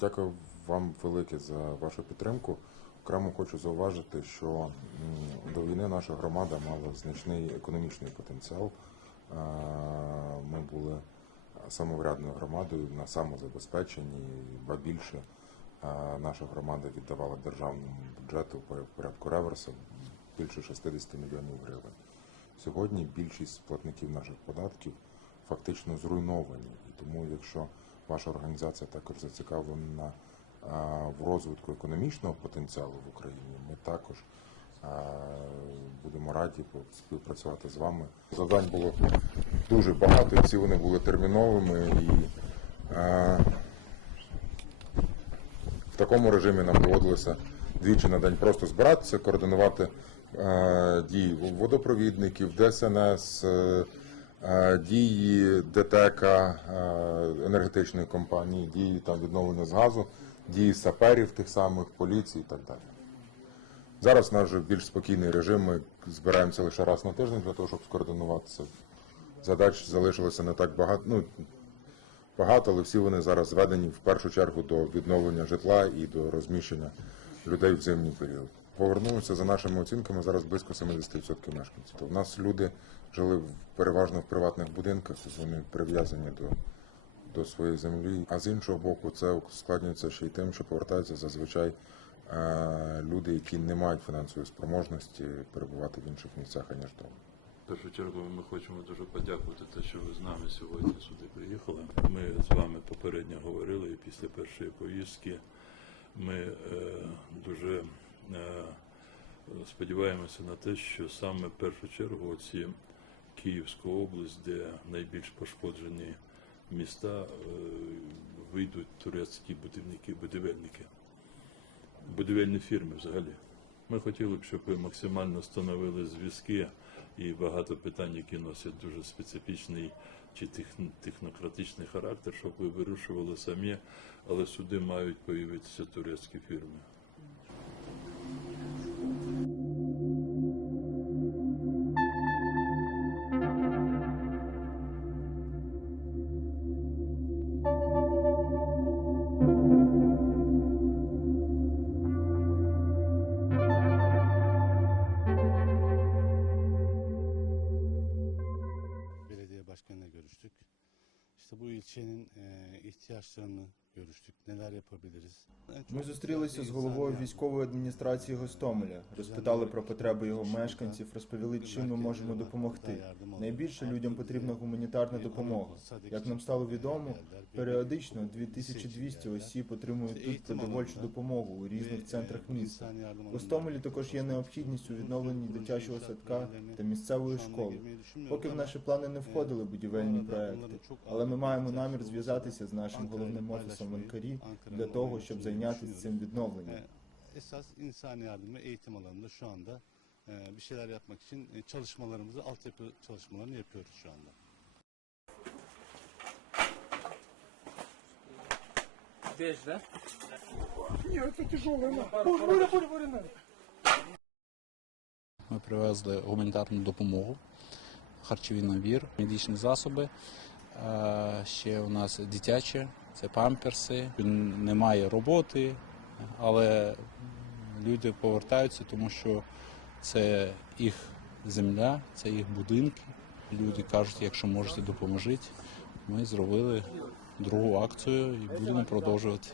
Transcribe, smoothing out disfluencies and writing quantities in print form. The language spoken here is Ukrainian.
Дякую вам велике за вашу підтримку. Окремо хочу зауважити, що до війни наша громада мала значний економічний потенціал. Ми були самоврядною громадою на самозабезпеченні, ба більше наша громада віддавала державному бюджету в порядку реверсу більше 60 мільйонів гривень. Сьогодні більшість платників наших податків фактично зруйновані. І тому, якщо ваша організація також зацікавлена в розвитку економічного потенціалу в Україні, ми також будемо раді співпрацювати з вами. Завдань було дуже багато, і всі вони були терміновими. І в такому режимі нам доводилося двічі на день просто збиратися, координувати дії водопровідників, ДСНС, дії ДТЕК, енергетичної компанії, дії відновлення з газу, дії саперів тих самих, поліції і так далі. Зараз у нас вже більш спокійний режим, ми збираємося лише раз на тиждень для того, щоб скоординуватися. Задач залишилося не так багато, але всі вони зараз зведені в першу чергу до відновлення житла і до розміщення людей в зимній період. Повернулися за нашими оцінками зараз близько 70% мешканців. У нас люди жили переважно в приватних будинках, вони прив'язані до своєї землі. А з іншого боку, це ускладнюється ще й тим, що повертаються зазвичай люди, які не мають фінансової спроможності перебувати в інших місцях, аніж вдома. В першу чергу ми хочемо дуже подякувати те, що ви з нами сьогодні сюди приїхали. Ми з вами попередньо говорили, і після першої поїздки ми дуже сподіваємося на те, що саме в першу чергу ці Київська область, де найбільш пошкоджені міста, вийдуть турецькі будівельники, будівельні фірми взагалі. Ми хотіли б, щоб ви максимально встановили зв'язки і багато питань, які носять дуже специфічний чи технократичний характер, щоб ви вирішували самі, але сюди мають появитися турецькі фірми. Başkanıyla görüştük. İşte bu ilçenin ihtiyaçlarını görüştük. Neler yapabiliriz? Ми зустрілися з головою військової адміністрації Гостомеля, розпитали про потреби його мешканців, розповіли, чим ми можемо допомогти. Найбільше людям потрібна гуманітарна допомога. Як нам стало відомо, періодично 2200 осіб отримують тут продовольчу допомогу у різних центрах міста. В Гостомелі також є необхідність у відновленні дитячого садка та місцевої школи. Поки в наші плани не входили будівельні проекти, але ми маємо намір зв'язатися з нашим головним офісом в Анкарі для того, щоб зайнятися цим відновленням. Esas insani yardım ve eğitim alanında şu anda bir şeyler yapmak için çalışmalarımızı, altyapı çalışmalarını yapıyoruz şu anda. Здесь, да? Нет, это тяжелая. Ми привезли гуманітарну допомогу, харчовий набір, медичні засоби. Ще у нас дитяче, це памперси. Немає роботи, але люди повертаються, тому що це їх земля, це їх будинки. Люди кажуть, якщо можете, допоможіть. Ми зробили другу акцію і будемо продовжувати.